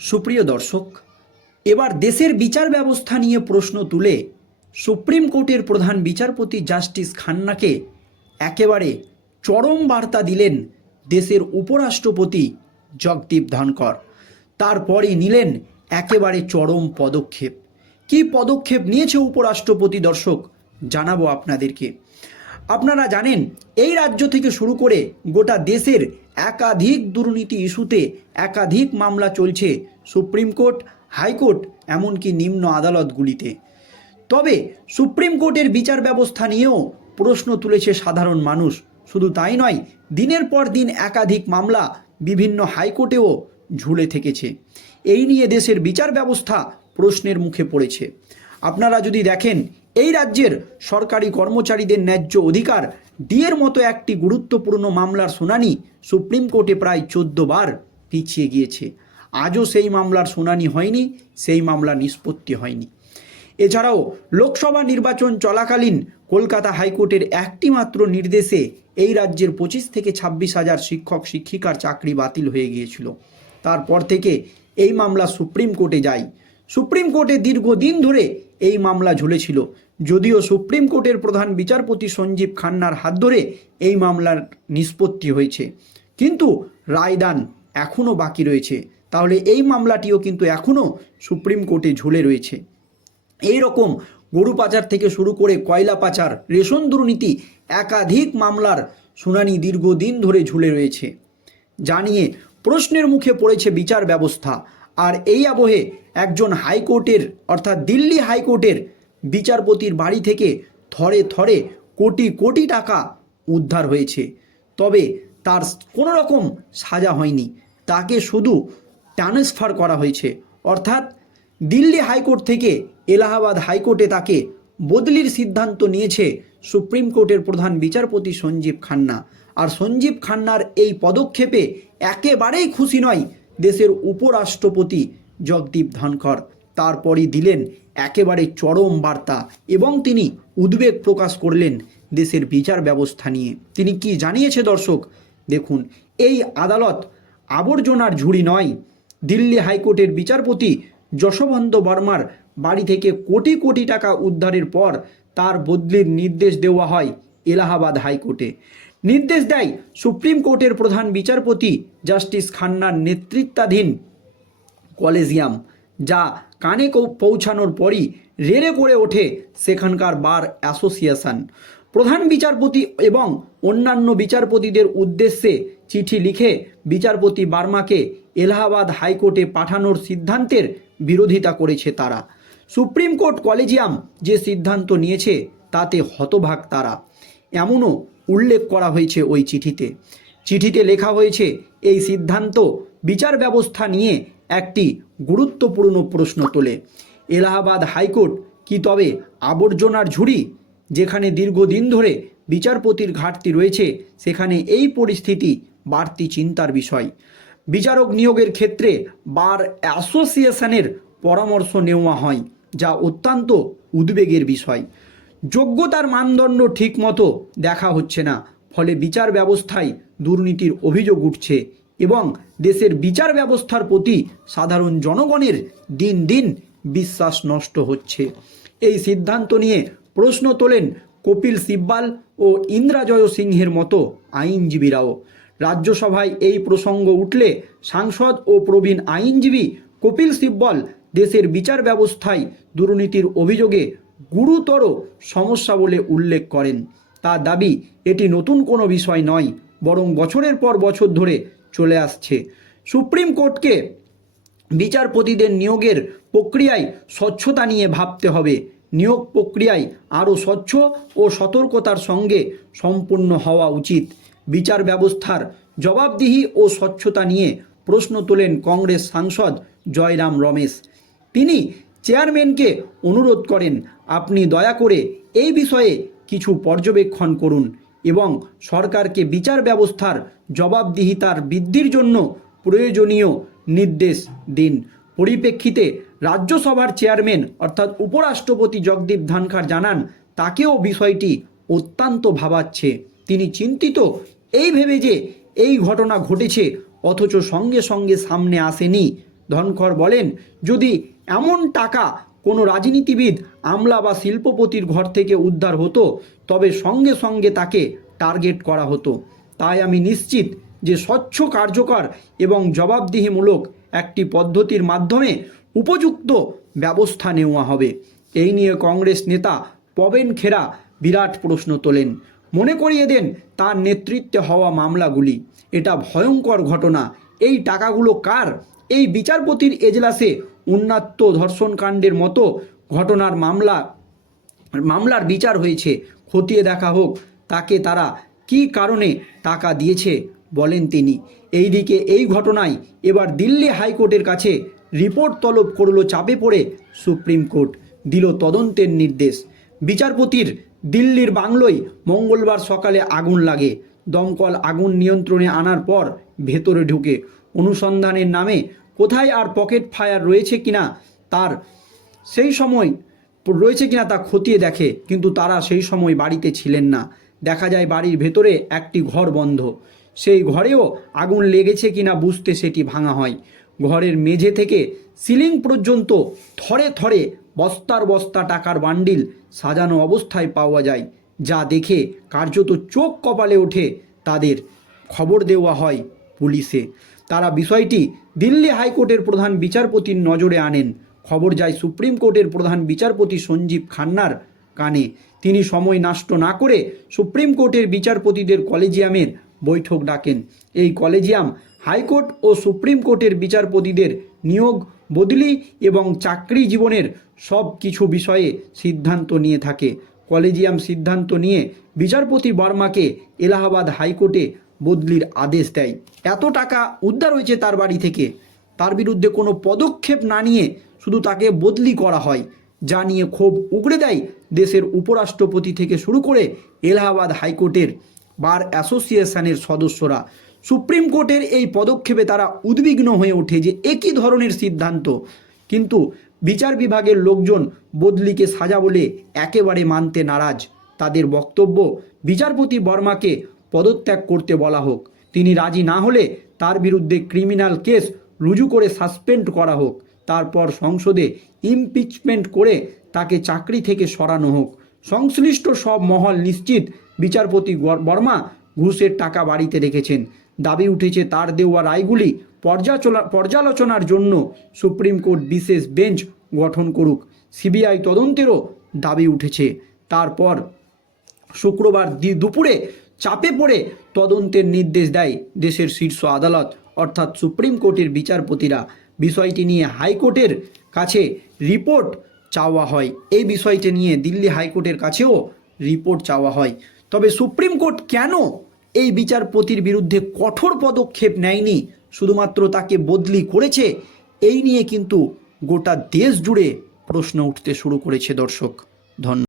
সুপ্রিয় দর্শক, এবার দেশের বিচার ব্যবস্থা নিয়ে প্রশ্ন তুলে সুপ্রিম কোর্টের প্রধান বিচারপতি জাস্টিস খান্নাকে একেবারে চরম বার্তা দিলেন দেশের উপরাষ্ট্রপতি জগদীপ ধনকর তারপরই নিলেন একেবারে চরম পদক্ষেপ। কী পদক্ষেপ নিয়েছে উপরাষ্ট্রপতি দর্শক জানাব আপনাদেরকে। আপনারা জানেন, এই রাজ্য থেকে শুরু করে গোটা দেশের একাধিক দুর্নীতি ইস্যুতে একাধিক মামলা চলছে সুপ্রিম কোর্ট, হাইকোর্ট, এমনকি নিম্ন আদালতগুলিতে। তবে সুপ্রিম কোর্টের বিচার ব্যবস্থা নিয়েও প্রশ্ন তুলেছে সাধারণ মানুষ। শুধু তাই নয়, দিনের পর দিন একাধিক মামলা বিভিন্ন হাইকোর্টেও ঝুলে থেকেছে। এই নিয়ে দেশের বিচার ব্যবস্থা প্রশ্নের মুখে পড়েছে। আপনারা যদি দেখেন এই রাজ্যের সরকারি কর্মচারীদের ন্যায্য অধিকার, ডিয়ের মতো একটি গুরুত্বপূর্ণ মামলার শুনানি সুপ্রিম কোর্টে প্রায় চোদ্দ বার পিছিয়ে গিয়েছে। আজও সেই মামলার শুনানি হয়নি, সেই মামলা নিষ্পত্তি হয়নি। এছাড়াও লোকসভা নির্বাচন চলাকালীন কলকাতা হাইকোর্টের একটি মাত্র নির্দেশে এই রাজ্যের পঁচিশ থেকে ছাব্বিশ হাজার শিক্ষক, শিক্ষিকার চাকরি বাতিল হয়ে গিয়েছিল। তারপর থেকে এই মামলা সুপ্রিম কোর্টে যায়। সুপ্রিম কোর্টে দীর্ঘদিন ধরে এই মামলা ঝুলেছিল। যদিও সুপ্রিম কোর্টের প্রধান বিচারপতি সঞ্জীব খান্নার হাত ধরে এই মামলার নিষ্পত্তি হয়েছে। কিন্তু রায়দান এখনও বাকি রয়েছে। তাহলে এই মামলাটিও কিন্তু এখনও সুপ্রিম কোর্টে ঝুলে রয়েছে। এই রকম গরু পাচার থেকে শুরু করে কয়লা পাচার, রেশন দুর্নীতি একাধিক মামলার শুনানি দীর্ঘদিন ধরে ঝুলে রয়েছে। জানিয়ে প্রশ্নের মুখে পড়েছে বিচার ব্যবস্থা। আর এই আবহে একজন হাইকোর্টের, অর্থাৎ দিল্লি হাইকোর্টের বিচারপতির বাড়ি থেকে থরে থরে কোটি কোটি টাকা উদ্ধার হয়েছে। তবে তার কোনো রকম সাজা হয়নি। তাকে শুধু ট্রান্সফার করা হয়েছে। অর্থাৎ দিল্লি হাইকোর্ট থেকে এলাহাবাদ হাইকোর্টে তাকে বদলির সিদ্ধান্ত নিয়েছে সুপ্রিম কোর্টের প্রধান বিচারপতি সঞ্জীব খান্না। আর সঞ্জীব খান্নার এই পদক্ষেপে একেবারেই খুশি নয় দেশের উপরাষ্ট্রপতি জগদীপ ধনখড়। তারপরই দিলেন একেবারে চরম বার্তা এবং তিনি উদ্বেগ প্রকাশ করলেন দেশের বিচার ব্যবস্থা নিয়ে। তিনি কি জানিয়েছে দর্শক? দেখুন, এই আদালত আবর্জনার ঝুড়ি নয়। দিল্লি হাইকোর্টের বিচারপতি যশবন্ত বর্মার বাড়ি থেকে কোটি কোটি টাকা উদ্ধারের পর তার বদলির নির্দেশ দেওয়া হয় এলাহাবাদ হাইকোর্টে। নির্দেশ দেয় সুপ্রিম কোর্টের প্রধান বিচারপতি জাস্টিস খান্নার নেতৃত্বাধীন কলেজিয়াম, যা কানে পৌঁছানোর পরই রেড়ে করে ওঠে সেখানকার বার অ্যাসোসিয়েশন। প্রধান বিচারপতি এবং অন্যান্য বিচারপতিদের উদ্দেশ্যে চিঠি লিখে বিচারপতি বার্মাকে এলাহাবাদ হাইকোর্টে পাঠানোর সিদ্ধান্তের বিরোধিতা করেছে তারা। সুপ্রিম কোর্ট কলেজিয়াম যে সিদ্ধান্ত নিয়েছে, তাতে হতভাগ তারা। এমনও উল্লেখ করা হয়েছে ওই চিঠিতে। চিঠিতে লেখা হয়েছে, এই সিদ্ধান্ত বিচার ব্যবস্থা নিয়ে একটি গুরুত্বপূর্ণ প্রশ্ন তোলে। এলাহাবাদ হাইকোর্ট কি তবে আবর্জনার ঝুড়ি, যেখানে দীর্ঘদিন ধরে বিচারপতির ঘাটতি রয়েছে, সেখানে এই পরিস্থিতি বাড়তি চিন্তার বিষয়। বিচারক নিয়োগের ক্ষেত্রে বার অ্যাসোসিয়েশনের পরামর্শ নেওয়া হয়, যা অত্যন্ত উদ্বেগের বিষয়। যোগ্যতার মানদণ্ড ঠিকমতো দেখা হচ্ছে না, ফলে বিচার ব্যবস্থায় দুর্নীতির অভিযোগ উঠছে। এবং দেশের বিচার ব্যবস্থার প্রতি সাধারণ জনগণের দিন দিন বিশ্বাস নষ্ট হচ্ছে। এই সিদ্ধান্ত নিয়ে প্রশ্ন তোলেন কপিল সিব্বাল ও ইন্দ্রাজয় সিংহের মতো আইনজীবীরাও। রাজ্যসভায় এই প্রসঙ্গ উঠলে সাংসদ ও প্রবীণ আইনজীবী কপিল সিব্বল দেশের বিচার ব্যবস্থায় দুর্নীতির অভিযোগে গুরুতর সমস্যা বলে উল্লেখ করেন। তার দাবি, এটি নতুন কোনো বিষয় নয়, বরং বছরের পর বছর ধরে চলে আসছে। সুপ্রিম কোর্টকে বিচারপতিদের নিয়োগের প্রক্রিয়ায় স্বচ্ছতা নিয়ে ভাবতে হবে। নিয়োগ প্রক্রিয়ায় আরও স্বচ্ছ ও সতর্কতার সঙ্গে সম্পূর্ণ হওয়া উচিত। বিচার ব্যবস্থার জবাবদিহি ও স্বচ্ছতা নিয়ে প্রশ্ন তোলেন কংগ্রেস সাংসদ জয়রাম রমেশ। তিনি চেয়ারম্যানকে অনুরোধ করেন, আপনি দয়া করে এই বিষয়ে কিছু পর্যবেক্ষণ করুন। এবং সরকারকে বিচার ব্যবস্থার জবাবদিহিতার বৃদ্ধির জন্য প্রয়োজনীয় নির্দেশ দিন। পরিপ্রেক্ষিতে রাজ্যসভার চেয়ারম্যান অর্থাৎ উপরাষ্ট্রপতি জগদীপ ধনখড় জানান, তাকেও বিষয়টি অত্যন্ত ভাবাচ্ছে। তিনি চিন্তিত এই ভেবে যে এই ঘটনা ঘটেছে, অথচ সঙ্গে সঙ্গে সামনে আসেনি। ধনখড় বলেন, যদি এমন টাকা কোনো রাজনীতিবিদ আমলা বা শিল্পপতির ঘর থেকে উদ্ধার হতো, তবে সঙ্গে সঙ্গে তাকে টার্গেট করা হতো। তাই আমি নিশ্চিত যে স্বচ্ছ, কার্যকর এবং জবাবদিহিমূলক একটি পদ্ধতির মাধ্যমে উপযুক্ত ব্যবস্থা নেওয়া হবে। এই নিয়ে কংগ্রেস নেতা পবেন খেরা বিরাট প্রশ্ন তোলেন। মনে করিয়ে দেন তার নেতৃত্বে হওয়া মামলাগুলি। এটা ভয়ঙ্কর ঘটনা। এই টাকাগুলো কার? এই বিচারপতির এজলাসে উন্নাত্ত ধর্ষণকাণ্ডের মতো ঘটনার মামলা, মামলার বিচার হয়েছে, খতিয়ে দেখা হোক, তাকে তারা কী কারণে টাকা দিয়েছে বলেন তিনি। এই দিকে এই ঘটনায় এবার দিল্লি হাইকোর্টের কাছে রিপোর্ট তলব করল চাপে পড়ে সুপ্রিম কোর্ট, দিল তদন্তের নির্দেশ। বিচারপতির দিল্লির বাংলোয় মঙ্গলবার সকালে আগুন লাগে। দমকল আগুন নিয়ন্ত্রণে আনার পর ভেতরে ঢুকে। অনুসন্ধানের নামে কোথায় আর পকেট ফায়ার রয়েছে কিনা তার সেই সময় রয়েছে কিনা তা খতিয়ে দেখে, কিন্তু তারা সেই সময় বাড়িতে ছিলেন না। দেখা যায় বাড়ির ভেতরে একটি ঘর বন্ধ। সেই ঘরেও আগুন লেগেছে কিনা বুঝতে সেটি ভাঙা হয়। ঘরের মেঝে থেকে সিলিং পর্যন্ত থরে থরে বস্তার বস্তা টাকার বান্ডিল সাজানো অবস্থায় পাওয়া যায়, যা দেখে কার্যত চোখ কপালে ওঠে তাদের। খবর দেওয়া হয় পুলিশে। তারা বিষয়টি দিল্লি হাইকোর্টের প্রধান বিচারপতির নজরে আনেন। খবর যায় সুপ্রিম কোর্টের প্রধান বিচারপতি সঞ্জীব খান্নার কানে। তিনি সময় নষ্ট না করে সুপ্রিম কোর্টের বিচারপতিদের কলেজিয়ামের বৈঠক ডাকেন। এই কলেজিয়াম হাইকোর্ট ও সুপ্রিম কোর্টের বিচারপতিদের নিয়োগ, বদলি এবং চাকরি জীবনের সব কিছু বিষয়ে সিদ্ধান্ত নিয়ে থাকে। কলেজিয়াম সিদ্ধান্ত নিয়ে বিচারপতি বর্মাকে এলাহাবাদ হাইকোর্টে বদলির আদেশ দেয়। এত টাকা উদ্ধার হয়েছে তার বাড়ি থেকে। তার বিরুদ্ধে কোনো পদক্ষেপ না নিয়ে শুধু তাকে বদলি করা হয়। যা নিয়ে ক্ষোভ উগড়ে দেয় দেশের উপরাষ্ট্রপতি থেকে শুরু করে এলাহাবাদ হাইকোর্টের বার অ্যাসোসিয়েশনের সদস্যরা। সুপ্রিম কোর্টের এই পদক্ষেপে তারা উদ্বিগ্ন হয়ে ওঠে যে একই ধরনের সিদ্ধান্ত। কিন্তু বিচার বিভাগের লোকজন বদলিকে সাজা বলে একেবারে মানতে নারাজ। তাদের বক্তব্য বিচারপতি বর্মাকে পদত্যাগ করতে বলা হোক। তিনি রাজি না হলে তার বিরুদ্ধে ক্রিমিনাল কেস রুজু করে সাসপেন্ড করা হোক। তারপর সংসদে ইমপিচমেন্ট করে তাকে চাকরি থেকে সরানো হোক। সংশ্লিষ্ট সব মহল নিশ্চিত বিচারপতি বর্মা ঘুষের টাকা বাড়িতে রেখেছেন। দাবি উঠেছে তার দেওয়া রায়গুলি পর্যালোচনার জন্য সুপ্রিম কোর্ট বিশেষ বেঞ্চ গঠন করুক। সিবিআই তদন্তেরও দাবি উঠেছে। তারপর শুক্রবার দুপুরে চাপে পড়ে তদন্তের নির্দেশ দেয় দেশের শীর্ষ আদালত, অর্থাৎ সুপ্রিম কোর্টের বিচারপতিরা। বিষয়টি নিয়ে হাইকোর্টের কাছে রিপোর্ট চাওয়া হয়। এই বিষয়টি নিয়ে দিল্লি হাইকোর্টের কাছেও রিপোর্ট চাওয়া হয়। তবে সুপ্রিম কোর্ট কেন এই বিচারপতির বিরুদ্ধে কঠোর পদক্ষেপ নেয়নি? শুধুমাত্র তাকে বদলি করেছে? এই নিয়ে কিন্তু গোটা দেশ জুড়ে প্রশ্ন উঠতে শুরু করেছে দর্শক। ধন্যবাদ।